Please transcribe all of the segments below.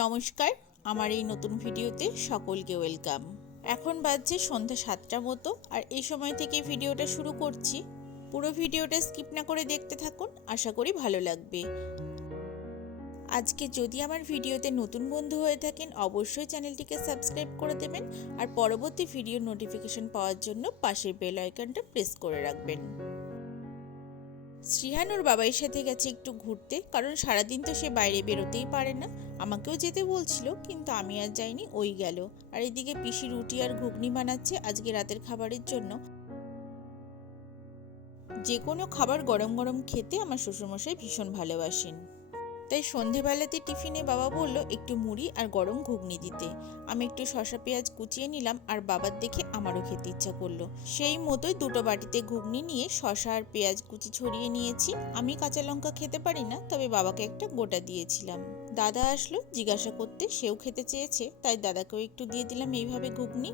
নমস্কার, আমার এই নতুন ভিডিওতে সকলকে ওয়েলকাম। এখন বাজছে সন্ধ্যা 7টার মতো, আর এই সময় থেকে ভিডিওটা শুরু করছি। পুরো ভিডিওটা স্কিপ না করে দেখতে থাকুন, আশা করি ভালো লাগবে। আজকে যদি আমার ভিডিওতে নতুন বন্ধু হয়ে থাকেন, অবশ্যই চ্যানেলটিকে সাবস্ক্রাইব করে দেবেন, আর পরবর্তী ভিডিওর নোটিফিকেশন পাওয়ার জন্য পাশের বেল আইকনটা প্রেস করে রাখবেন। শ্রীহান ওর বাবার সাথে গেছে একটু ঘুরতে, কারণ সারাদিন তো সে বাইরে বেরোতেই পারে না। আমাকেও যেতে বলছিল, কিন্তু আমি আর যাইনি, ওই গেল। আর এদিকে পিসি রুটি আর ঘুগনি বানাচ্ছে আজকে রাতের খাবারের জন্য। যে কোনো খাবার গরম গরম খেতে আমার শ্বশুরমশাই ভীষণ ভালোবাসেন। তাই সন্ধেবেলাতে টিফিনে বাবা বলল একটু মুড়ি আর গরম ঘুগনি দিতে। আমি একটু শসা পেঁয়াজ কুচিয়ে নিলাম, আর বাবার দেখে আমারও খেতে ইচ্ছা করলো। সেই মতোই দুটো বাটিতে ঘুগনি নিয়ে শসা আর পেঁয়াজ কুচি ছড়িয়ে নিয়েছি। আমি কাঁচা লঙ্কা খেতে পারি না, তবে বাবাকে একটা গোটা দিয়েছিলাম। দাদা আসলো জিজ্ঞাসা করতে, সেও খেতে চেয়েছে, তাই দাদাকেও একটু দিয়ে দিলাম এইভাবে ঘুগনি।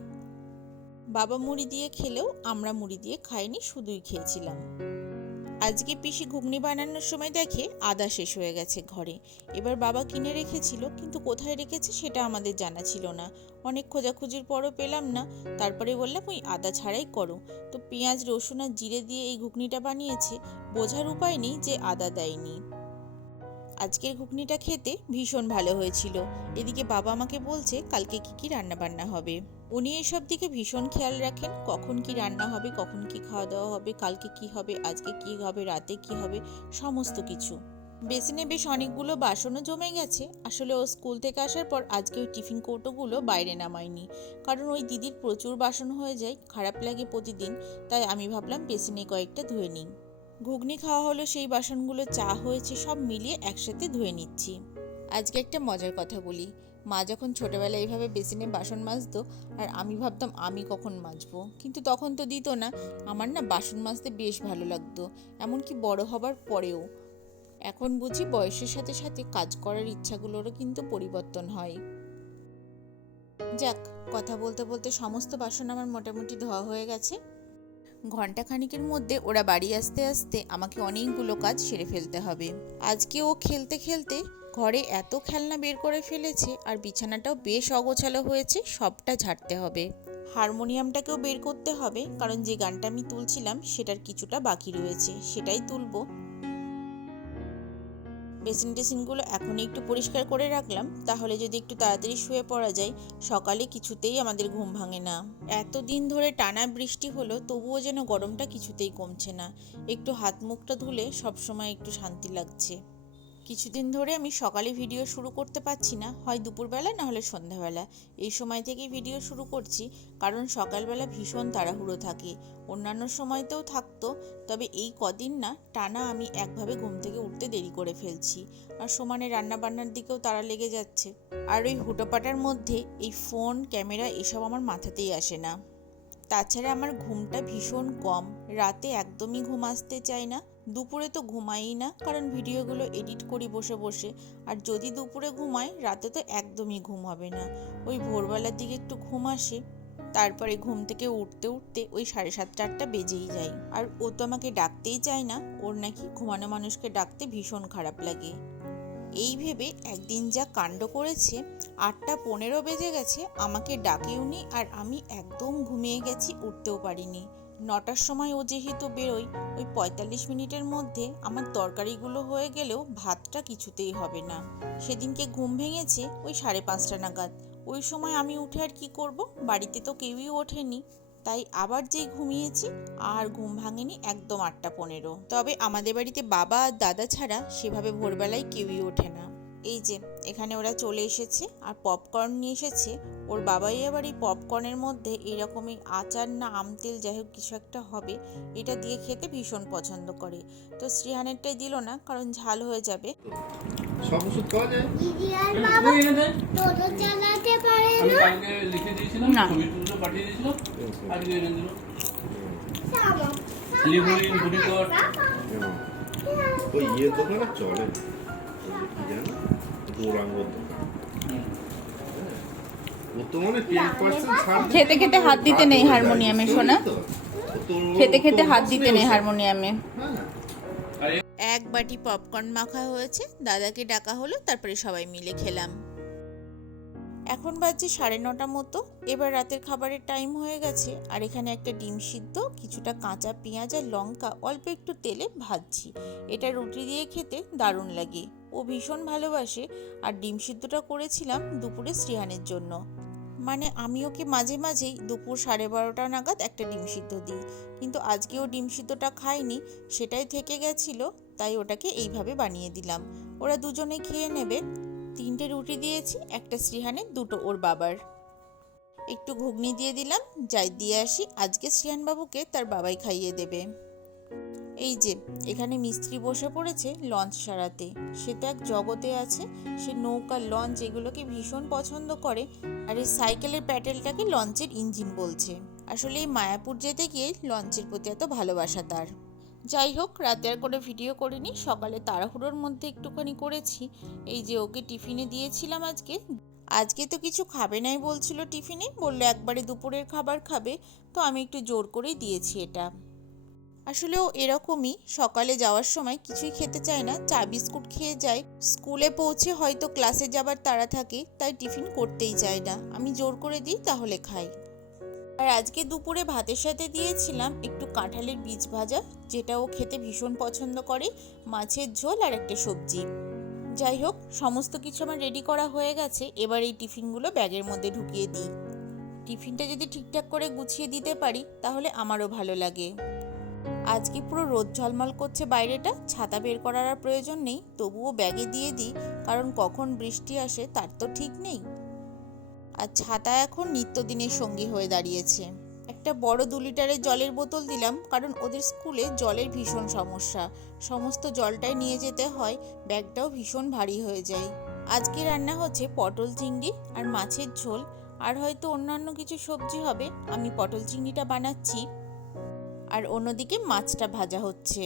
বাবা মুড়ি দিয়ে খেলেও আমরা মুড়ি দিয়ে খাইনি, শুধুই খেয়েছিলাম। আজকে পিসি ঘুগনি বানানোর সময় দেখে আদা শেষ হয়ে গেছে ঘরে। এবার বাবা কিনে রেখেছিল, কিন্তু কোথায় রেখেছে সেটা আমাদের জানা ছিল না। অনেক খোঁজাখুঁজির পরও পেলাম না। তারপরে বললাম ওই আদা ছাড়াই করো। তো পেঁয়াজ রসুন আর জিরে দিয়ে এই ঘুগনিটা বানিয়েছে, বোঝার উপায় নেই যে আদা দেয়নি। আজকের ঘুগনিটা খেতে ভীষণ ভালো হয়েছিল। এদিকে বাবা আমাকে বলছে কালকে কি কি রান্না বান্না হবে। উনি এসব দিকে ভীষণ খেয়াল রাখেন, কখন কি রান্না হবে, কখন কি খাওয়া দাওয়া হবে, কালকে কি হবে, আজকে কি হবে, রাতে কি হবে, সমস্ত কিছু। বেসিনে বেশ অনেকগুলো বাসনও জমে গেছে। আসলে ও স্কুল থেকে আসার পর আজকে ওই টিফিন কৌটোগুলো বাইরে নামায়নি, কারণ ওই দিদির প্রচুর বাসন হয়ে যায়, খারাপ লাগে প্রতিদিন। তাই আমি ভাবলাম বেসিনে কয়েকটা ধুয়ে নিই। ঘুগনি খাওয়া হলো, সেই বাসনগুলো চা হয়েছে, সব মিলিয়ে একসাথে ধুয়ে নিচ্ছি। আজকে একটা মজার কথা বলি। মা যখন ছোটবেলায় এইভাবে বেসিনে বাসন মাজতো, আর আমি ভাবতাম আমি কখন মাজবো, কিন্তু তখন তো দিত না। আমার না বাসন মাজতে বেশ ভালো লাগতো, এমনকি বড় হবার পরেও। এখন বুঝি বয়সের সাথে সাথে কাজ করার ইচ্ছাগুলোরও কিন্তু পরিবর্তন হয়। যাক, কথা বলতে বলতে সমস্ত বাসন আমার মোটামুটি ধোয়া হয়ে গেছে। ঘন্টা খানিকের মধ্যে ওরা বাড়ি আসতে আসতে আমাকে অনেকগুলো কাজ সেরে ফেলতে হবে। আজকে ও খেলতে খেলতে ঘরে এত খেলনা বের করে ফেলেছে, আর বিছানাটাও বেশ অগোছালো হয়েছে, সবটা ঝাড়তে হবে। হারমোনিয়ামটাকেও বের করতে হবে, কারণ যে গানটা আমি তুলছিলাম সেটার কিছুটা বাকি রয়েছে, সেটাই তুলবো। বেসিন টেসিনগুলো এখনই একটু পরিষ্কার করে রাখলাম, তাহলে যদি একটু তাড়াতাড়ি শুয়ে পড়া যায়, সকালে কিছুতেই আমাদের ঘুম ভাঙে না। এতদিন ধরে টানা বৃষ্টি হলো, তবুও যেন গরমটা কিছুতেই কমছে না। একটু হাত মুখটা ধুলে সবসময় একটু শান্তি লাগছে। কিছুদিন ধরে আমি সকালে ভিডিও শুরু করতে পারছি না, হয় দুপুরবেলা না হলে সন্ধ্যাবেলা। এই সময় থেকেই ভিডিও শুরু করছি, কারণ সকালবেলা ভীষণ তাড়াহুড়ো থাকে। অন্যান্য সময়তেও থাকতো, তবে এই কদিন না টানা আমি একভাবে ঘুম থেকে উঠতে দেরি করে ফেলছি, আর সমানে রান্না বান্নার দিকেও তাড়া লেগে যাচ্ছে। আর ওই হুটোপাটার মধ্যে এই ফোন ক্যামেরা এসব আমার মাথাতেই আসে না। তাছাড়া আমার ঘুমটা ভীষণ কম, রাতে একদমই ঘুম আসতে চায় না। দুপুরে তো ঘুমাই না, কারণ ভিডিওগুলো এডিট করি বসে বসে। আর যদি দুপুরে ঘুমাই, রাতে তো একদমই ঘুম হবে না। ওই ভোরবেলার দিকে একটু ঘুম আসে, তারপরে ঘুম থেকে উঠতে উঠতে ওই 7:30-8টা বেজেই যায়। আর ও তো আমাকে ডাকতেই চায় না, ওর নাকি ঘুমানো মানুষকে ডাকতে ভীষণ খারাপ লাগে। এই ভেবে একদিন যা কাণ্ড করেছে, 8:15 বেজে গেছে, আমাকে ডাকেওনি, আর আমি একদম ঘুমিয়ে গেছি, উঠতেও পারিনি। 9টার সময় ও যেহেতু বেরোয়, ওই 45 মিনিটের মধ্যে আমার তরকারিগুলো হয়ে গেলেও ভাতটা কিছুতেই হবে না। সেদিনকে ঘুম ভেঙেছে ওই 5:30 নাগাদ। ওই সময় আমি উঠে আর কি করব, বাড়িতে তো কেউই ওঠেনি। তাই আবার যেই ঘুমিয়েছি, আর ঘুম ভাঙেনি একদম 8:15। তবে আমাদের বাড়িতে বাবা আর দাদা ছাড়া সেভাবে ভোরবেলায় কেউই ওঠে না। এই যে এখানে ওরা চলে এসেছে, আর পপকর্ন নিয়ে এসেছে। ওর বাবাই আবার এই পপকর্নের মধ্যে এইরকমই আচার না আমতেল যাই হোক কিছু একটা হবে, এটা দিয়ে খেতে ভীষণ পছন্দ করে। তো শ্রীহানেরটাই দিল না, কারণ ঝাল হয়ে যাবে। সব ওষুধ পাওয়া যায়? দিদি আর বাবা টোটো চালাতে পারে আমি না। কালকে লিখে দিয়েছিলাম, ছবি তুলে পাঠিয়ে দিয়েছিলাম, আজকে এনে দিল। লিবুলিন বুড়িকট ওই ইয়ের দোকানে চলে না, কি জানো, গৌরাঙ্গর দোকান। ও তো মানে 10% ছাড় দিচ্ছে। খেতে খেতে হাত দিতে নেই হারমোনিয়ামে, শোনা। খেতে খেতে হাত দিতে নেই হারমোনিয়ামে। এক বাটি পপকর্ন মাখা হয়েছে, দাদাকে ডাকা হলো, তারপরে সবাই মিলে খেলাম। এখন বাজছে 9:30 মতো। এবার রাতের খাবারের টাইম হয়ে গেছে, আর এখানে একটা ডিম সিদ্ধ, কিছুটা কাঁচা পেঁয়াজ আর লঙ্কা অল্প একটু তেলে ভাজছি। এটা রুটি দিয়ে খেতে দারুণ লাগে, ও ভীষণ ভালোবাসে। আর ডিম সিদ্ধটা করেছিলাম দুপুরে শ্রিহানের জন্য। মানে আমি ওকে মাঝে মাঝেই দুপুর 12:30 নাগাদ একটা ডিম সিদ্ধ দিই, কিন্তু আজকে ও ডিম সিদ্ধটা খায়নি, সেটাই থেকে গেছিল, তাই ওটাকে এইভাবে বানিয়ে দিলাম। ওরা দুজনে খেয়ে নেবে। 3টে রুটি দিয়েছি, একটা শ্রিহানের, 2টো ওর বাবার। একটু ঘুগনি দিয়ে দিলাম, যাই দিয়ে আসি, আজকে শ্রিহান বাবুকে তার বাবাই খাইয়ে দেবে। এই যে এখানে মিস্ত্রি বসে পড়েছে লঞ্চ সারাতে। সে তো এক জগতে আছে, সে নৌকা লঞ্চ এগুলোকে ভীষণ পছন্দ করে, আর এই সাইকেলের প্যাডেলটাকে লঞ্চের ইঞ্জিন বলছে। আসলে এই মায়াপুর যেতে গিয়ে লঞ্চের প্রতি এত ভালোবাসা তার। যাই হোক, রাতে আর করে ভিডিও করিনি, সকালে তাড়াহুড়োর মধ্যে একটুখানি করেছি। এই যে ওকে টিফিনে দিয়েছিলাম আজকে তো কিছু খাবে নাই বলছিল, টিফিনে বললো একবারে দুপুরের খাবার খাবে, তো আমি একটু জোর করেই দিয়েছি এটা। আসলে ও এরকমই, সকালে যাওয়ার সময় কিছুই খেতে চায় না, চা বিস্কুট খেয়ে যায়। স্কুলে পৌঁছে হয়তো ক্লাসে যাবার তাড়া থাকে, তাই টিফিন করতেই চায় না, আমি জোর করে দিই তাহলে খাই। আর আজকে দুপুরে ভাতের সাথে দিয়েছিলাম একটু কাঁঠালের বীজ ভাজা, যেটা ও খেতে ভীষণ পছন্দ করে, মাছের ঝোল আর একটা সবজি। যাই হোক, সমস্ত কিছু আমার রেডি করা হয়ে গেছে। এবার এই টিফিনগুলো ব্যাগের মধ্যে ঢুকিয়ে দিই। টিফিনটা যদি ঠিকঠাক করে গুছিয়ে দিতে পারি তাহলে আমারও ভালো লাগে। আজকে পুরো রোদ ঝলমল করছে বাইরেটা, ছাতা বের করার আর প্রয়োজন নেই, তবুও ব্যাগে দিয়ে দিই, কারণ কখন বৃষ্টি আসে তার তো ঠিক নেই। আর ছাতা এখন নিত্যদিনের সঙ্গী হয়ে দাঁড়িয়েছে। একটা বড় 2 লিটারের জলের বোতল দিলাম, কারণ ওদের স্কুলে জলের ভীষণ সমস্যা, সমস্ত জলটাই নিয়ে যেতে হয়, ব্যাগটাও ভীষণ ভারী হয়ে যায়। আজকে রান্না হচ্ছে পটল চিংড়ি আর মাছের ঝোল, আর হয়তো অন্যান্য কিছু সবজি হবে। আমি পটল চিংড়িটা বানাচ্ছি, আর অন্যদিকে মাছটা ভাজা হচ্ছে।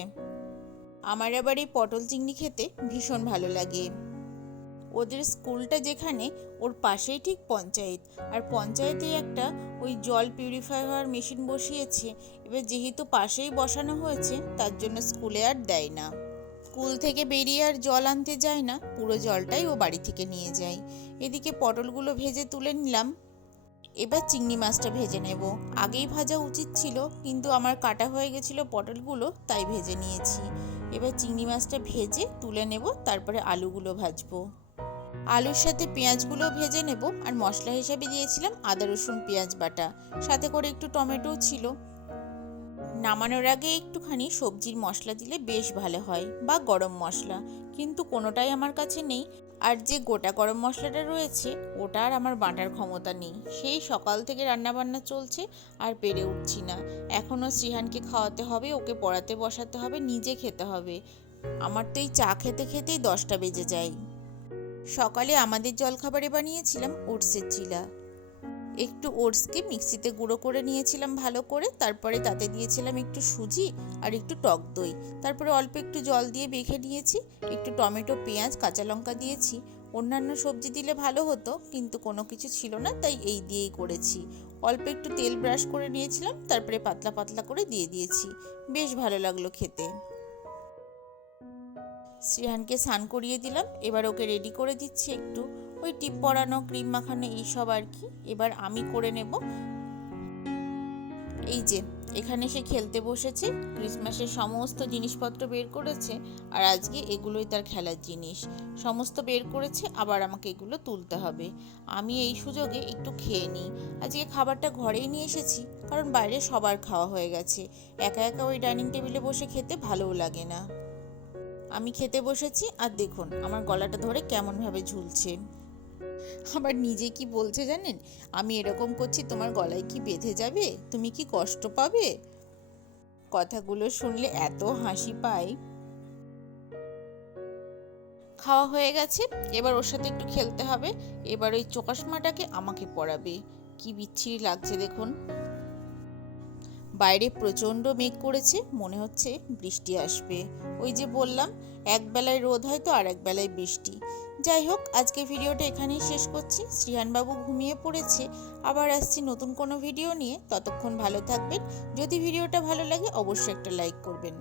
আমার আবার এই পটল চিংড়ি খেতে ভীষণ ভালো লাগে। ওদের স্কুলটা যেখানে, ওর পাশেই ঠিক পঞ্চায়েত, আর পঞ্চায়েতে একটা ওই জল পিউরিফাই হওয়ার মেশিন বসিয়েছে। এবার যেহেতু পাশেই বসানো হয়েছে, তার জন্য স্কুলে আর দেয় না, স্কুল থেকে বেরিয়ে আর জল আনতে যায় না, পুরো জলটাই ও বাড়ি থেকে নিয়ে যায়। এদিকে পটলগুলো ভেজে তুলে নিলাম, এবার চিংড়ি মাছটা ভেজে নেব। আগেই ভাজা উচিত ছিল, কিন্তু আমার কাটা হয়ে গেছিল পটলগুলো, তাই ভেজে নিয়েছি। এবার চিংড়ি মাছটা ভেজে তুলে নেব, তারপরে আলুগুলো ভাজবো। আলুর সাথে পেঁয়াজগুলো ভেজে নেব, আর মশলা হিসাবে দিয়েছিলাম আদা রসুন পেঁয়াজ বাটা, সাথে করে একটু টমেটোও ছিল। নামানোর আগে একটুখানি সবজির মশলা দিলে বেশ ভালো হয়, বা গরম মশলা, কিন্তু কোনোটাই আমার কাছে নেই। আর যে গোটা গরম মশলাটা রয়েছে, ওটা আর আমার বাটার ক্ষমতা নেই। সেই সকাল থেকে রান্নাবান্না চলছে, আর পেরে উঠছি না। এখনও শ্রিহানকে খাওয়াতে হবে, ওকে পড়াতে বসাতে হবে, নিজে খেতে হবে। আমার তো এই চা খেতে খেতেই 10টা বেজে যায়। সকালে আমাদের জলখাবারে বানিয়েছিলাম ওটসের চিলা। একটু ওটসকে মিক্সিতে গুঁড়ো করে নিয়েছিলাম ভালো করে, তারপরে তাতে দিয়েছিলাম একটু সুজি আর একটু টক দই, তারপরে অল্প একটু জল দিয়ে মেখে নিয়েছি। একটু টমেটো পেঁয়াজ কাঁচা লঙ্কা দিয়েছি, অন্যান্য সবজি দিলে ভালো হতো, কিন্তু কোনো কিছু ছিল না, তাই এই দিয়েই করেছি। অল্প একটু তেল ব্রাশ করে নিয়েছিলাম, তারপরে পাতলা পাতলা করে দিয়ে দিয়েছি, বেশ ভালো লাগলো খেতে। শ্রিহানকে স্নান করিয়ে দিলাম, এবার ওকে রেডি করে দিচ্ছি একটু, ওই টিপ পরানো ক্রিম মাখানো এইসব আর কি। এবার আমি করে নেব। এই যে এখানে সে খেলতে বসেছে, ক্রিসমাসের সমস্ত জিনিসপত্র বের করেছে, আর আজকে এগুলোই তার খেলার জিনিস, সমস্ত বের করেছে, আবার আমাকে এগুলো তুলতে হবে। আমি এই সুযোগে একটু খেয়ে নিই। আজকে খাবারটা ঘরেই নিয়ে এসেছি, কারণ বাইরে সবার খাওয়া হয়ে গেছে, একা একা ওই ডাইনিং টেবিলে বসে খেতে ভালোও লাগে না। আমি খেতে বসেছি, আর দেখুন আমার গলাটা ধরে কেমনভাবে ঝুলছে। আবার নিজে কি বলছে জানেন, আমি এরকম করছি তোমার গলায় কি বেঁধে যাবে, তুমি কি কষ্ট পাবে? কথাগুলো শুনলে এত হাসি পায়। খাওয়া হয়ে গেছে, এবার ওর সাথে একটু খেলতে হবে। এবার ওই চোকাশমাটাকে আমাকে পড়াবে। কি বিচ্ছিরি লাগছে দেখুন। বাইরে প্রচণ্ড মেঘ করেছে, মনে হচ্ছে বৃষ্টি আসবে। ওই যে বললাম, এক বেলায় রোদ হয় তো আর এক বেলায় বৃষ্টি। যাই হোক, আজকে ভিডিওটা এখানেই শেষ করছি। শ্রিহানবাবু ঘুমিয়ে পড়েছে, আবার আসছি নতুন কোনো ভিডিও নিয়ে। ততক্ষণ ভালো থাকবেন। যদি ভিডিওটা ভালো লাগে অবশ্যই একটা লাইক করবেন।